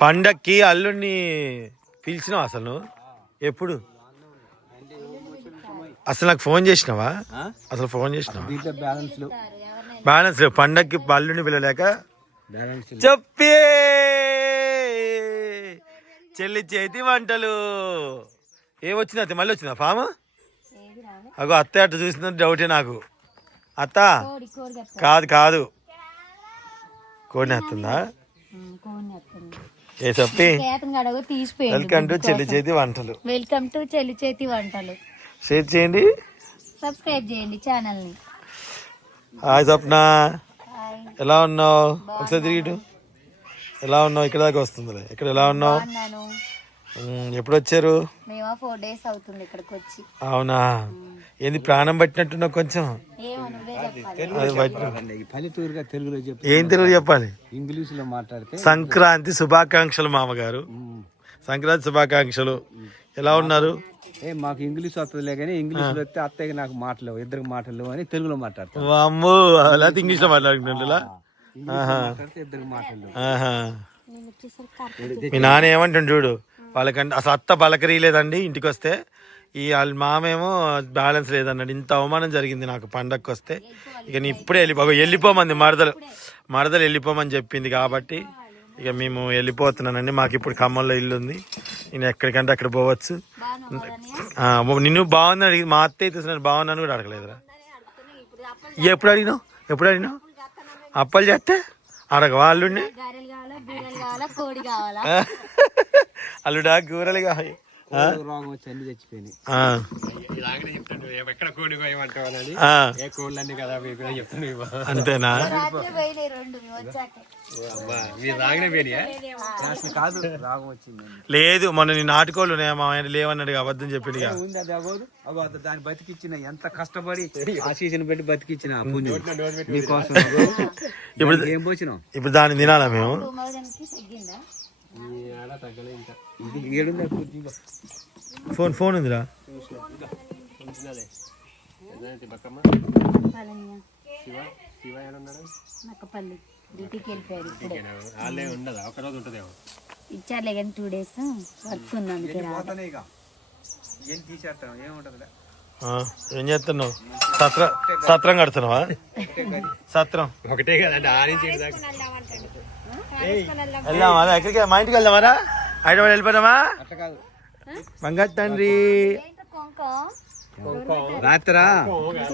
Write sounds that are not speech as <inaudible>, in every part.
పండక్కి అల్లుడిని పిలిచినావు అసలు? ఎప్పుడు? అసలు నాకు ఫోన్ చేసినావా? అసలు ఫోన్ చేసినావా? దీంట్లో బ్యాలెన్స్ లేవు. బ్యాలెన్స్ లేవు. పండక్కి అల్లుడిని పిలవలేక. చెప్పే! చెల్లి చేతి వంటలు. ఏమొచ్చింది అత్త మళ్ళీ వచ్చిందా ఫామ్? అగో అత్త అట్ట చూసిన డౌటే నాకు. అత్త కాదు కాదు. కోడిని వస్తుందా వెల్కమ్ టు చెల్లి చేతి వంటలు. వెల్కమ్ టు చెల్లి చేతి వంటలు. షేర్ చేయండి. సబ్స్క్రైబ్ చేయండి ఛానల్ని హాయ్ సప్న. ఎలా ఉన్నావు? ఒకసారి తిరిగిటు. ఎలా ఉన్నావు? ఇక్కడ దాకా వస్తుందిలే? ఇక్కడ ఎలా ఉన్నావు? ఎప్పుడు వచ్చారు మేము ఫోర్ డేస్ అవుతుంది ఇక్కడికి వచ్చి అవునా ఏంది ప్రాణం పట్టినట్టున్నావు కొంచెం? ఏం తెలుగు చెప్పాలి? ఇంగ్లీష్లో మాట్లాడితే సంక్రాంతి శుభాకాంక్షలు మామగారు. సంక్రాంతి శుభాకాంక్షలు. ఎలా ఉన్నారు? ఏ మాకు ఇంగ్లీష్ వస్తుందిలే కానీ ఇంగ్లీష్లో వస్తే అత్తయ్య నాకు మాటలేవు ఇద్దరికి మాటలేవు అని తెలుగులో మాట్లాడతాం అమ్మో లేకపోతే ఇంగ్లీష్లో మాట్లాడుకుంటున్నా ఇంగ్లీష్లో మాట్లాడితే ఇద్దరికి మాటలేవు ఆహా. మీ నాన్న ఏమంటుండు చూడు? వాళ్ళకంటే అసలు అత్త పలకరీలేదండి ఇంటికి వస్తే ఈ వాళ్ళ మామేమో బ్యాలెన్స్ లేదన్నాడు. ఇంత అవమానం జరిగింది నాకు పండగకి వస్తే ఇక నేను ఇప్పుడే వెళ్ళిపో వెళ్ళిపోమంది మరదలు. మరదలు వెళ్ళిపోమని చెప్పింది కాబట్టి ఇక మేము వెళ్ళిపోతున్నానండి. మాకు ఇప్పుడు ఖమ్మంలో ఇల్లు ఉంది నేను ఎక్కడికంటే అక్కడ పోవచ్చు. నిన్ను బాగుందని అడిగి మా అత్త అయితే బాగున్నాను కూడా అడగలేదురా. ఎప్పుడు అడిగినావు? ఎప్పుడు అడిగినావు? అప్పలు చేస్తే? అడగవా అల్లుడిని గారెలు కావాలా బీరలు కావాలా కోడి కావాలా అల్లుడా కూరలు కావాలి రోగం వచ్చి అన్ని చచ్చిపోయినాయి ఆ, ఎక్కడ కోడి పోయమంటావని ఆ, ఏ కోళ్ళన్నీ కదా చెప్తాను అంతేనా కాదు రాగం వచ్చింది లేదు మొన్న నీ నాటుకోళ్ళు మా ఆయన లేవన్నాడు అబద్ధం చెప్పిండుగా ఉంది అది అగోదు అగో అది దాన్ని బతికిచ్చిన ఎంత కష్టపడి ఆశీస్సుని పెట్టి బతికిచ్చిన ఆ మీకోసం ఇప్పుడు ఏం పోసినావు ఇప్పుడు దాన్ని తినాలా మేము ఫోన్ ఫోన్ ఉందిరా? ఇచ్చారులే కానీ టూ డేస్ వర్క్ ఉంది అందుకే ఏం చేస్తున్నావు? సత్రం సత్రం కడుతున్నావా? సత్రం. ఒకటే కదండి ఆ నుంచి ఇటు దాకా. వెళ్దామా? ఎక్కడికి మా ఇంటికి వెళ్దామారా హైదరాబాద్ వెళ్ళిపోదామా? అట్లా కాదు. బంగారు తండ్రి. రాత్రా?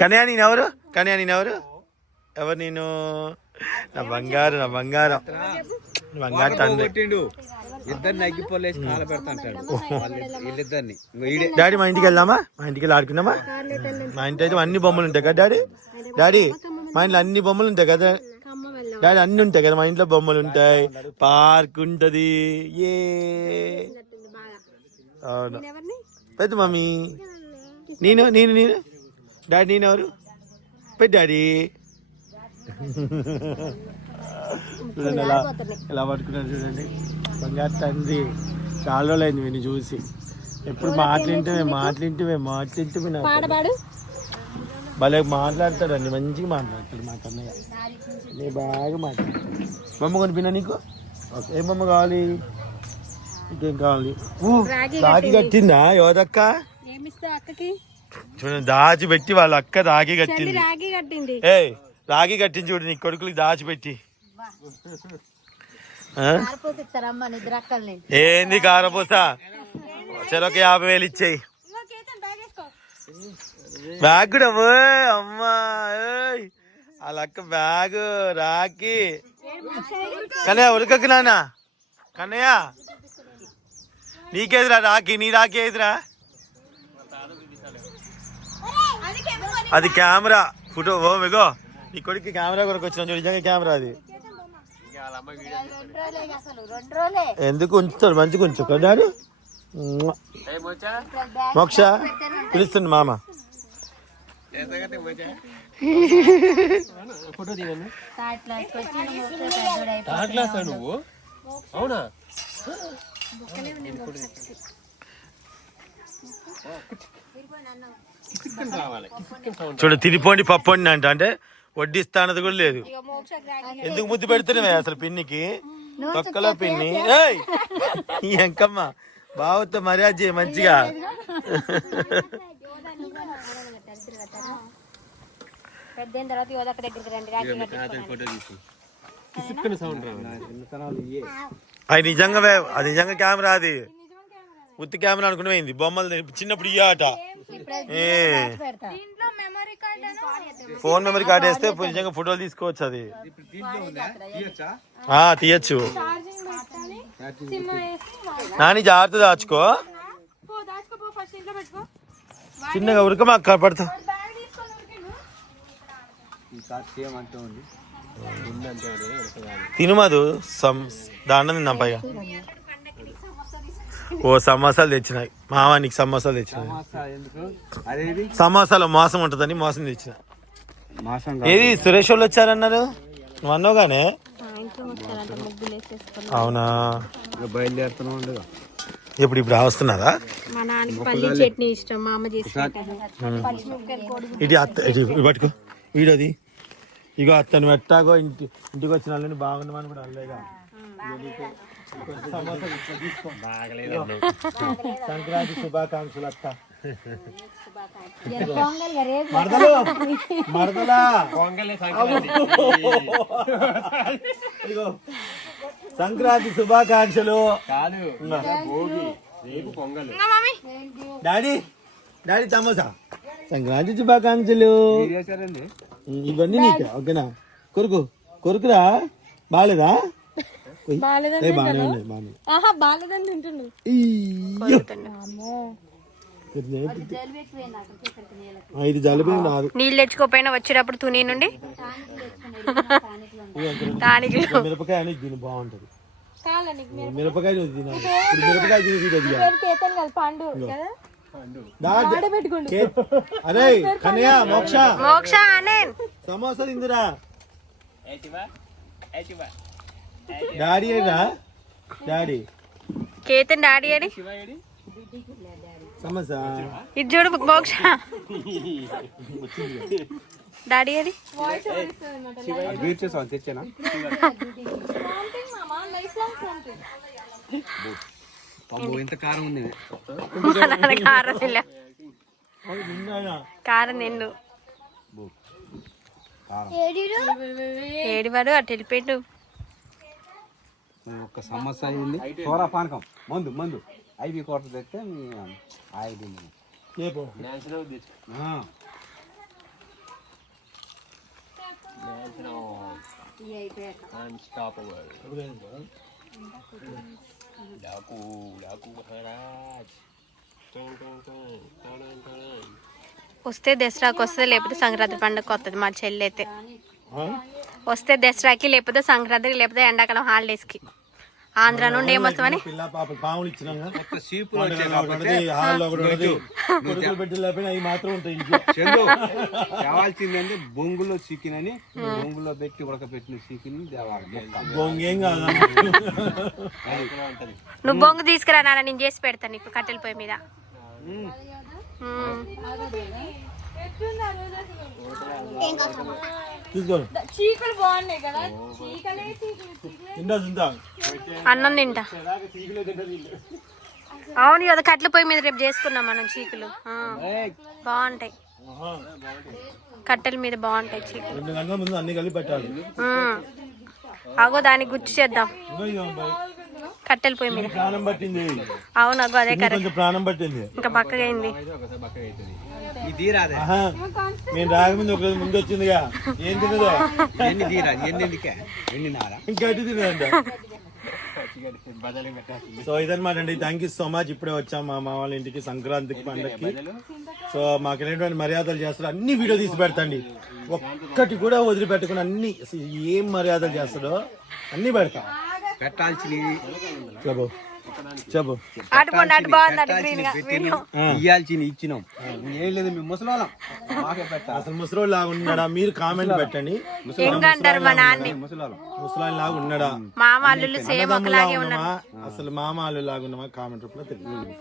కన్యా నేను ఎవరు? కన్యా నేను ఎవరు? ఎవరు నేను? నా బంగారు నా బంగారం. బంగారు తండ్రి. ఇద్దరిని అగ్గిపోలేసి కాల పెడతా అంటాడు. వాళ్ళిద్ద- వీళ్ళిద్దరిని. డాడీ మా ఇంటికి వెళ్దామా? మా ఇంటికి వెళ్ళి ఆడుకుందామా? మా ఇంటి అయితే అన్ని బొమ్మలు ఉంటాయి కదా డాడీ? డాడీ మా ఇంట్లో అన్ని బొమ్మలు ఉంటాయి కదా డాడీ అన్ని ఉంటాయి కదా మా ఇంట్లో బొమ్మలు ఉంటాయి పార్క్ ఉంటది. ఏ. అవును. పెద్ద మమ్మీ. నేను నేను నేను. డాడీ నేను ఎవరు? పెద్ద డాడీ. చూడండి ఎలా ఎలా పట్టుకున్నారు చూడండి. బంగారు తండ్రి. చాలా రోజులు అయింది వీడిని చూసి. ఎప్పుడు మాట్లాంటే మేము మాట్లాంటే మేము మాట్లాంటే నాకు భలే మాట్లాడతాడండి మంచిగా మాట్లాడతాడు మా కన్నయ్య నేను బాగా మాట్లాడతాడు బొమ్మ కొనిపినా నీకు ఓకే. ఏ బొమ్మ కావాలి ఇంకేం కావాలి రాఖీ కట్టిందా యోదక్క చూడండి దాచి పెట్టి వాళ్ళ అక్క రాఖీ కట్టింది రాగి కట్టింది ఏ రాఖీ కట్టింది చూడు నీ కొడుకులకి దాచిపెట్టి ఏంది కారపూస చెరొక యాభై వేలు ఇచ్చేయి బ్యాగ్ అమ్మా వాళ్ళ అక్క బ్యాగ్ రాకి కన్నయ్య ఉడకకు నాన్న. కన్నయ్య. నీకేదిరా రాకి నీ రాకి ఏదిరా? అది కెమెరా. ఫోటో ఓ మిగో నీ కొడుకు కెమెరా కొరకు వచ్చిన చూడు నిజంగా కెమెరా అది. ఎందుకు ఉంచుతాడు? మంచిగా ఉంచు. కదా మోక్ష? పిలుస్తుంది మామ. Photo third. క్లాస్ నువ్వు? అవునా? చూడు తినిపోండి పప్పోండి అంట. అంటే వడ్డిస్తా అన్నది కూడా లేదు. ఎందుకు ముద్దు పెడుతున్నావే అసలు పిన్నికి? తొక్కలో పిన్ని. ఎంకమ్మ <laughs> బావతో మర్యాద చేయి మంచిగా. తర్వాత దగ్గరికి రండి రాఖీ అది నిజంగా అది నిజంగా కెమెరా అది. ఉత్తి కెమెరా అనుకుని పోయింది. బొమ్మలు చిన్నప్పుడు ఇయ్యాట ఫోన్ మెమరీ కార్డ్ వేస్తే నిజంగా ఫోటోలు తీసుకోవచ్చు అది. తీయచ్చు? నాని జాగ్రత్త దాచుకో. చిన్నగా ఉరకమా పడతా ఈ కార్ సేమ్ అంటూ ఉంది తినుమదు దాంట్లో తిందాం పైగా. ఓ సమోసాలు తెచ్చినాయి మామ నీకు సమోసాలు తెచ్చినాయి మాసా ఎందుకు? అదేది? సమోసాలో మోసం ఉంటుందని మోసం తెచ్చిన. మాసం ఏది? సురేష్ వాళ్ళు వచ్చారన్నారు? నువ్వు అన్నావుగానే అవునా బయలుదేరుతూనే ఉండగా. ఇప్పుడు ఇప్పుడు వస్తున్నారా ఇది అత్త ఇది ఇది పట్టుకో. వీడది ఇగో అత్తను ఎట్టాగో ఇంటి ఇంటికి వచ్చిన వాళ్ళని బాగుండమని కూడా అనలేగా. తీసుకో. సంక్రాంతి శుభాకాంక్షలు అత్త. పొంగల్ రేపు మరదలు <laughs> మరదలా. ఇగో సంక్రాంతి శుభాకాంక్షలు. కాదు డాడీ డాడీ సమోసా. సంక్రాంతి శుభాకాంక్షలు. ఇవన్నీ నీకే ఓకేనా? కొరుకు కొరుకురా? బాగాలేదా బాగానే ఉన్నాయి బాగానే ఆహా బాగాలేదని. ఇది నీళ్ళు తెచ్చుకోపోయినా వచ్చేటప్పుడు తుని నుండి? మిరపకాయ అనేది దీని బాగుంటది. మిరపకాయ? మిరపకాయ తిని అరే <laughs> కన్నయ్య మోక్ష. మోక్ష అనే సమోసా తిందిరా డాడీ ఏడా? డాడీ. కేతన్ డాడీ అని సమోసా? ఇది చూడు మోక్ష. డాడీ తెచ్చానా? ఎంత కారం ఉంది. కారం తినలే. కారం నిన్ను ఏడివాడు అటు వెళ్ళిపోయిండు. ఒక సమస్య అయింది సోరా పానకం. మందు మందు. ఐబీ కోట తెస్తే మీ ఏ పో. వస్తే దసరాకి వస్తుంది లేకపోతే సంక్రాంతి పండుగకి వస్తుంది మా చెల్లి అయితే ఆ? వస్తే దసరాకి లేకపోతే సంక్రాంతికి లేకపోతే ఎండాకాలం హాలిడేస్కి ఆంధ్ర నుండి ఏమొస్తామని పిల్ల పాప పాములు అవి మాత్రం ఉంటాయి ఇంట్లో చందు కావాల్సిందంటే బొంగులో చికెన్ అని బొంగులో పెట్టి ఉడకపెట్టిన చికెన్. బొంగేం కాదు. నువ్వు బొంగు తీసుకురా నాన్న నేను చేసి పెడతాను నీకు కట్టెల పొయ్యి మీద. తీసుకో. చీకులు బాగున్నాయి కదా. చీకలే చీకులు చీకులు. తింటా తింటా అన్నం తింటా. అవును కదా కట్టెల పొయ్యి మీద రేపు చేసుకున్నాం మనం చీకులు. ఆ, బాగుంటాయి. కట్టెల మీద బాగుంటాయి చీకులు. రెండు గంటల ముందు అన్ని కలిపి పెట్టాలి. మ్మ్. అగో దానికి గుర్తు చేద్దాం. కట్టెల పొయ్యి మీద. ప్రాణం పట్టింది. అవును అగో అదే కరెక్ట్. కొంచెం ప్రాణం పట్టింది. ఇంకా పక్కగా అయింది. నేను రాకముందు ఒక ముందు వచ్చిందిగా. ఏం తినదో ఎన్ని తీరాదు ఎన్ని ఎందుకే ఎన్ని నారా? ఇంకటి తినదంట సో ఇదన్నమాట అండి. థ్యాంక్ యూ సో మచ్ ఇప్పుడే వచ్చాం మా మా వాళ్ళ ఇంటికి సంక్రాంతికి పండగకి సో మాకు ఎలాంటి మర్యాదలు చేస్తారో అన్ని వీడియో తీసి పెడతాండి. ఒక్కటి కూడా వదిలిపెట్టకుండా అన్ని ఏం మర్యాదలు చేస్తాడో అన్ని పెడతా. పెట్టాల్సినవి చెప్పు. చెప్పు. ఇచ్చినాం. ఏం లేదు ముసలోళ్ళం. అసలు ముసలోళ్ళు లాగా ఉన్నాడా? మీరు కామెంట్ పెట్టండి. ఇంకా అంటారు మా నాన్ని? ముసలోళ్ళం. ముసలాయి లాగా ఉన్నాడా? మామ అల్లుళ్ళు సేమ్ ఒకలాగే ఉన్నామా? అసలు మామ వాళ్ళు లాగా ఉన్నామా? కామెంట్ రూపంలో తెలియదు.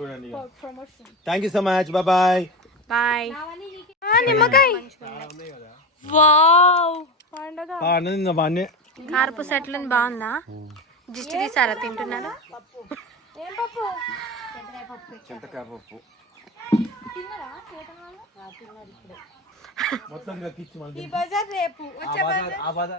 చూడండి thank you so much bye. Bye నిమ్మకాయ. వావ్. పండగ. అన్నది బాగానే కార్పూస ఎట్లుంది బాగుందా? దిష్టి తీసారా తింటున్నారా? ఏం పప్పు? చింతకాయ పప్పు తిన్నారా చేతన వాళ్ళు? మొత్తం ఈ బజార్ రేపు. వచ్చే ఆ బజార్